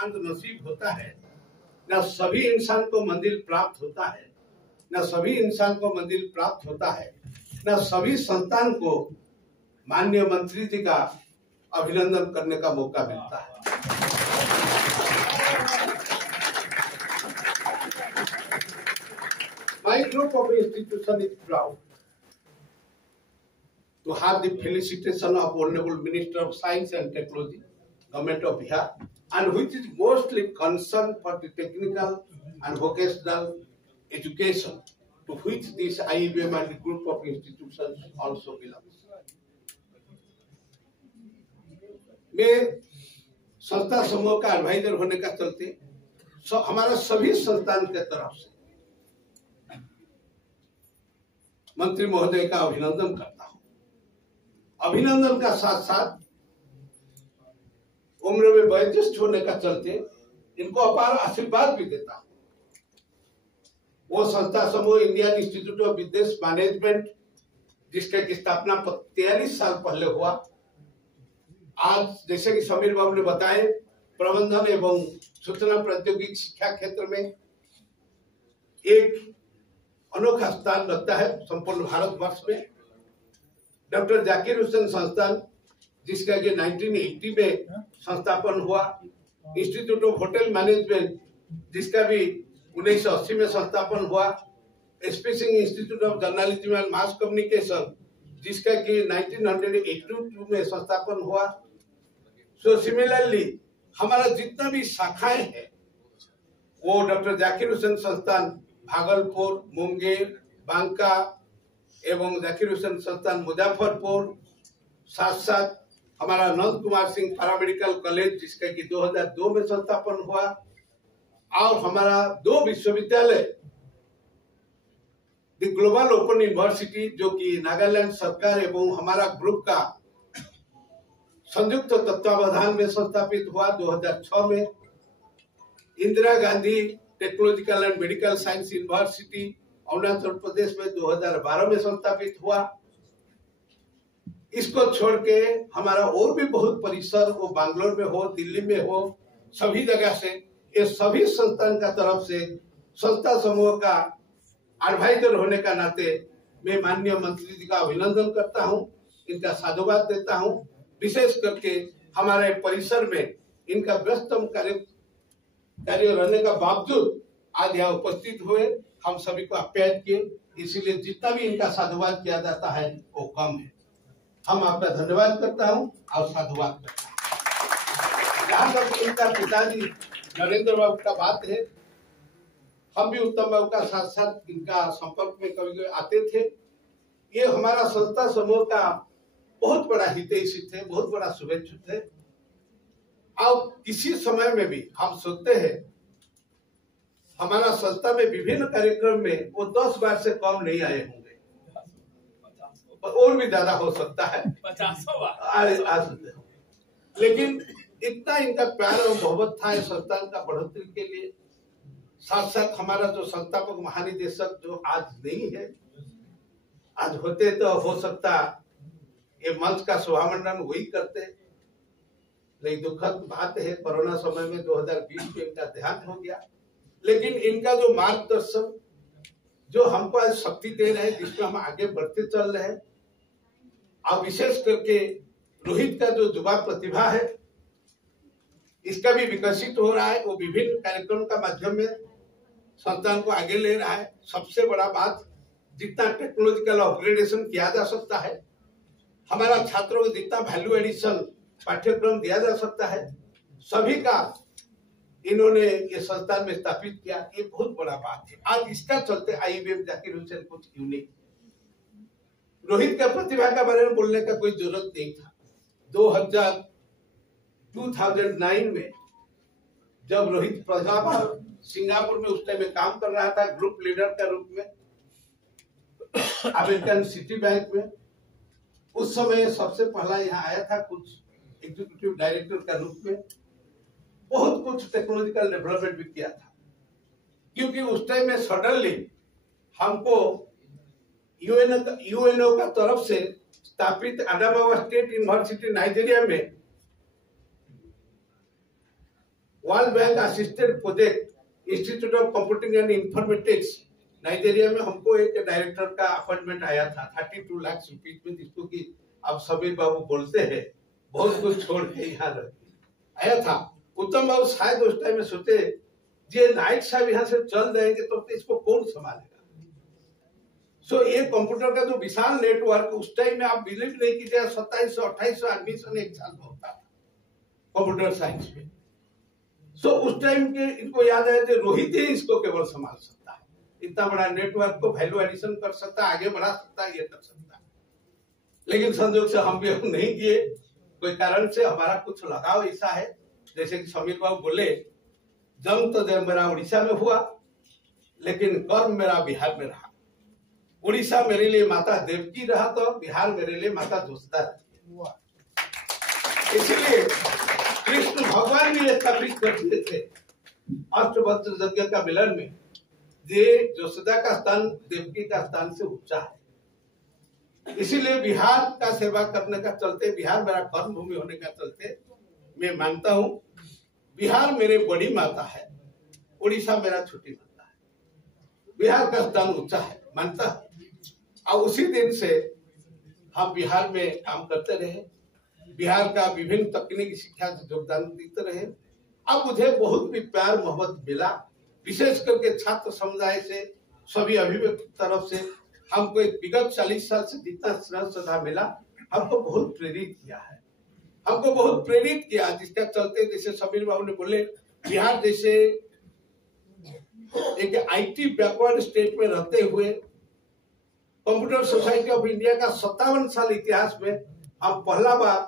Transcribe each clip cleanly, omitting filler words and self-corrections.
चांद नसीब होता है, न सभी इंसान को मंजिल प्राप्त होता है, न सभी इंसान को मंजिल प्राप्त होता है, न सभी संतान को माननीय मंत्री जी का अभिनंदन करने का मौका मिलता है। My group of institution is proud to have the felicitation of Honorable Minister of Science and Technology, Government of Bihar, and which is mostly concerned for the technical and vocational education, to which this IEBM and the group of institutions also belongs. मैं संस्था समूह का adviser होने का चलते हमारा सभी संस्थान के तरफ से मंत्री महोदय का अभिनंदन करता हूं। अभिनंदन का साथ साथ उम्र में वयोज्येष्ठ होने का चलते इनको अपार आशीर्वाद भी देता हूं। वो संस्था समूह Indian institute of business management, जिसके की स्थापना 43 साल पहले हुआ, आज जैसे कि समीर बाबू ने बताए, प्रबंधन एवं सूचना प्रौद्योगिकी शिक्षा क्षेत्र में एक अनोखा स्थान लगता है संपूर्ण भारतवर्ष में। डॉक्टर जाकिर हुसैन संस्थान, जिसका कि 1980 में संस्थापन हुआ, इंस्टीट्यूट ऑफ होटल मैनेजमेंट, जिसका भी 1980 में संस्थापन हुआ, speaking institute of journalism and mass communication, जिसका कि 1982 में संस्थापन हुआ। सो सिमिलरली हमारा जितना भी शाखाएं हैं वो डॉक्टर जाकिर हुसैन संस्थान भागलपुर, मुंगेर, बांका एवं जाकिर हुसैन संस्थान मुजफ्फरपुर, साथ साथ हमारा नंद कुमार सिंह पैरामेडिकल कॉलेज, जिसका कि 2002 में संस्थापन हुआ, और हमारा 2 विश्वविद्यालय, द ग्लोबल ओपन यूनिवर्सिटी, जो कि नागालैंड सरकार एवं हमारा ग्रुप का संयुक्त तत्वावधान में संस्थापित हुआ 2006 में, Indira Gandhi Technological and Medical Science University Arunachal Pradesh में 2012 में संस्थापित हुआ। इसको छोड़ के हमारा और भी बहुत परिसर, वो बैंगलोर में हो, दिल्ली में हो, सभी जगह से, ये सभी संस्थान का तरफ से संस्था समूह का एडवाइजर होने का नाते मैं माननीय मंत्री जी का अभिनंदन करता हूं, इनका साधुवाद देता हूं। विशेष करके हमारे परिसर में इनका व्यस्तम कार्य रहने का बावजूद आज यहाँ उपस्थित हुए, हम सभी को आप्यायित किए, इसीलिए जितना भी इनका साधुवाद किया जाता है वो कम है। हम आपका धन्यवाद करता हूं और साधुवाद करता हूं। जहाँ तक इनका पिताजी नरेंद्र बाबू का बात है, हम भी उत्तम बाबू का साथ साथ इनका संपर्क में कभी कभी आते थे। ये हमारा संस्था समूह का बहुत बड़ा हितैषी थे, बहुत बड़ा शुभेच्छुक थे। अब किसी समय में भी हम सोचते हैं हमारा संस्था में विभिन्न कार्यक्रम में वो 10 बार से कम नहीं आए होंगे, और भी ज्यादा हो सकता है, 50 बार। लेकिन इतना इनका प्यार और मोहब्बत था इस संस्थान का बढ़ोतरी के लिए। साथ साथ हमारा जो संस्थापक महानिदेशक जो आज नहीं है, आज होते तो हो सकता ये मंच का शुभामंडन वही करते, लेकिन दुखद बात है कोरोना समय में 2020 में इनका देहांत हो गया। लेकिन इनका जो मार्गदर्शन जो हमको आज शक्ति दे रहे हैं, जिसमें हम आगे बढ़ते चल रहे हैं, और विशेष करके रोहित का जो युवा प्रतिभा है इसका भी विकसित हो रहा है, वो विभिन्न कार्यक्रम का माध्यम में संस्थान को आगे ले रहा है। सबसे बड़ा बात, जितना टेक्नोलॉजिकल अपग्रेडेशन किया जा सकता है, हमारा छात्रों को जितना वैल्यू एडिशन पाठ्यक्रम दिया जा सकता है, सभी का इन्होंने ये संस्थान में स्थापित किया। ये बहुत बड़ा बात है। आज इसका चलते IEBM जाकिर हुसैन कुछ यूनिक। रोहित का प्रतिभा का बारे में बोलने का कोई जरूरत नहीं था। 2009 में जब रोहित प्रजापाल सिंगापुर में उस टाइम में काम कर रहा था ग्रुप लीडर के रूप में अमेरिकन सिटी बैंक में, उस समय सबसे पहला यहाँ आया था कुछ एग्जीक्यूटिव डायरेक्टर का रूप में। बहुत कुछ टेक्नोलॉजिकल डेवलपमेंट भी किया था, क्योंकि उस टाइम में सडनली हमको यूएनओ का तरफ से स्थापित अडामावा स्टेट यूनिवर्सिटी नाइजीरिया में world bank assisted project institute of computing and informatics Nigeria में हमको एक डायरेक्टर का अपॉइंटमेंट आया था 32 लाख रुपीज में, जिसको कि अब समीर बाबू बोलते हैं बहुत कुछ छोड़ के यहाँ आया था। उत्तम बाबू शायद उस टाइम में सोचे ये नाइक साहब यहाँ से चल जाएंगे तो इसको कौन संभालेगा। सो ये कंप्यूटर का जो विशाल नेटवर्क उस टाइम में आप बिलीव नहीं कीजिए 2700-2800 एडमिशन एक साल में होता था कंप्यूटर साइंस में। सो उस टाइम के इनको याद है कि रोहित ही इसको केवल संभाल सकता है, इतना बड़ा नेटवर्क को वैल्यू एडिशन कर सकता है, आगे बढ़ा सकता है, ये कर सकता है। लेकिन संजोग से हम भी नहीं किए, कोई कारण से हमारा कुछ लगाव ऐसा है। जैसे कि समीर बाबू बोले जन्म तो मेरा उड़ीसा में हुआ लेकिन कर्म मेरा बिहार में रहा। उड़ीसा मेरे लिए माता देवकी रहा तो बिहार मेरे लिए माता जोशिदा रही। इसलिए कृष्ण भगवान भी स्थापित करते थे अष्टवस्त्र यज्ञ का मिलन में ये जोशिदा का स्थान देवकी का स्थान से ऊंचा है। इसीलिए बिहार का सेवा करने का चलते, बिहार मेरा कर्म भूमि होने का चलते मैं मानता हूँ बिहार मेरे बड़ी माता है, उड़ीसा मेरा छोटी माता है। बिहार का स्थान ऊंचा है मानता है। और उसी दिन से हम बिहार में काम करते रहे, बिहार का विभिन्न तकनीकी शिक्षा से योगदान देते रहे। अब मुझे बहुत भी प्यार मोहब्बत मिला, विशेष करके छात्र समुदाय से, सभी अभिव्यक्ति तरफ से। हमको एक विगत 40 साल से जितना स्नेह श्रद्धा मिला हमको बहुत प्रेरित किया है, हमको बहुत प्रेरित किया, जिसका चलते जैसे समीर बाबू ने बोले बिहार जैसे एक आईटी बैकवर्ड स्टेट में रहते हुए कंप्यूटर सोसाइटी ऑफ इंडिया का 57 साल इतिहास में हम पहला बार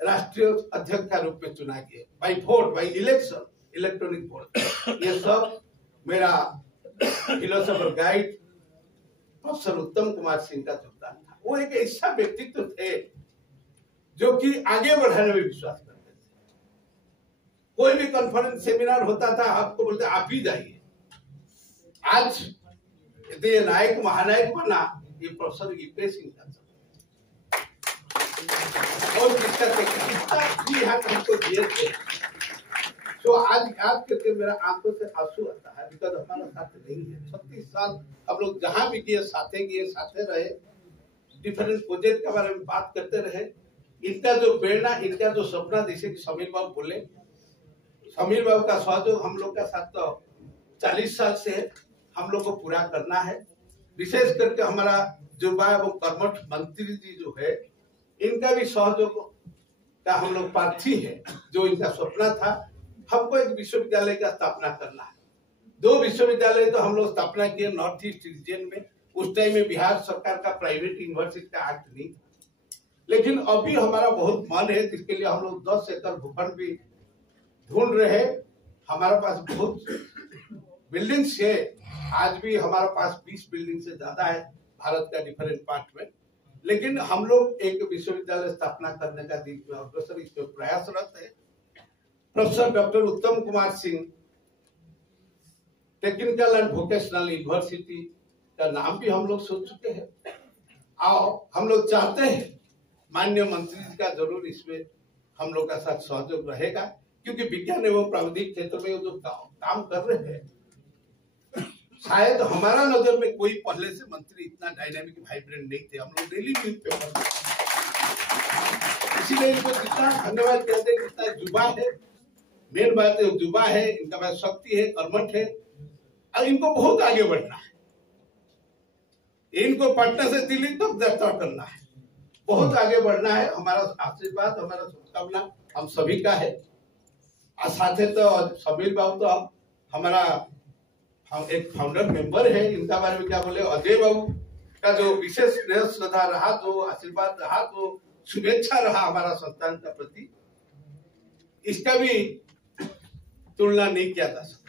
राष्ट्रीय अध्यक्ष का रूप में चुना गए by vote, by election, electronic vote. ये सब मेरा फिलोसोफर गाइड प्रोफेसर उत्तम कुमार सिंह का योगदान था। वो एक ऐसा व्यक्तित्व थे जो कि आगे बढ़ाने में विश्वास करते थे। कोई भी कॉन्फ्रेंस सेमिनार होता था आपको बोलते आप ही जाइए। आज ये नायक महानायक बना ये प्रोफेसर यूपी सिंह का और हमको दिए थे। तो आज याद करके मेरा आंखों से आंसू आता है, बिकॉज हमारा साथ नहीं है। 36 साल हम लोग जहां भी गए साथे रहे, डिफरेंट प्रोजेक्ट के बारे में बात करते रहे। इनका जो प्रेरणा, इनका जो सपना, जैसे कि समीर बाबू बोले, समीर बाबू का सहयोग हम लोग का साथ तो 40 साल से है, हम लोग को पूरा करना है। विशेष करके हमारा युवा एवं कर्मठ मंत्री जी जो है, इनका भी सहयोग का हम लोग प्रार्थी है। जो इनका सपना था हमको एक विश्वविद्यालय का स्थापना करना है। 2 विश्वविद्यालय तो हम लोग स्थापना किए नॉर्थ ईस्ट रीजन में। उस टाइम में बिहार सरकार का प्राइवेट यूनिवर्सिटी का एक्ट नहीं था, लेकिन अभी हमारा बहुत मन है, जिसके लिए हम लोग 10 एकड़ भूखंड भी ढूंढ रहे। हमारे पास बहुत बिल्डिंग्स है, आज भी हमारे पास 20 बिल्डिंग से ज्यादा है भारत का डिफरेंट पार्ट में। लेकिन हम लोग एक विश्वविद्यालय स्थापना करने का अग्रसर इसमें प्रयासरत है। प्रोफेसर डॉक्टर उत्तम Kumar Singh technical and vocational university का नाम भी हम लोग सोच चुके हैं और हम लोग चाहते हैं माननीय मंत्री जी का जरूर इसमें हम लोग का साथ सहयोग रहेगा, क्योंकि विज्ञान एवं प्राविधिक क्षेत्र में जो काम कर रहे हैं, शायद हमारा नजर में कोई पहले से मंत्री इतना डायनामिक वाइब्रेंट नहीं थे। हम लोग डेली न्यूज पेपर, इसीलिए इनको जितना धन्यवाद कहते हैं, जितना युवा है, मेन बात है युवा है, इनका पास शक्ति है, कर्मठ है और इनको बहुत आगे बढ़ना है। इनको पटना से दिल्ली तक यात्रा करना है, बहुत आगे बढ़ना है। हमारा आशीर्वाद, हमारा शुभकामना हम सभी का है। और साथ ही तो समीर बाबू तो हमारा हम एक फाउंडर मेंबर है, इनका बारे में क्या बोले। अजय बाबू का जो विशेष स्नेह श्रद्धा रहा, जो आशीर्वाद रहा, जो शुभेच्छा रहा हमारा संतान का प्रति, इसका भी तुलना नहीं किया जा सकता।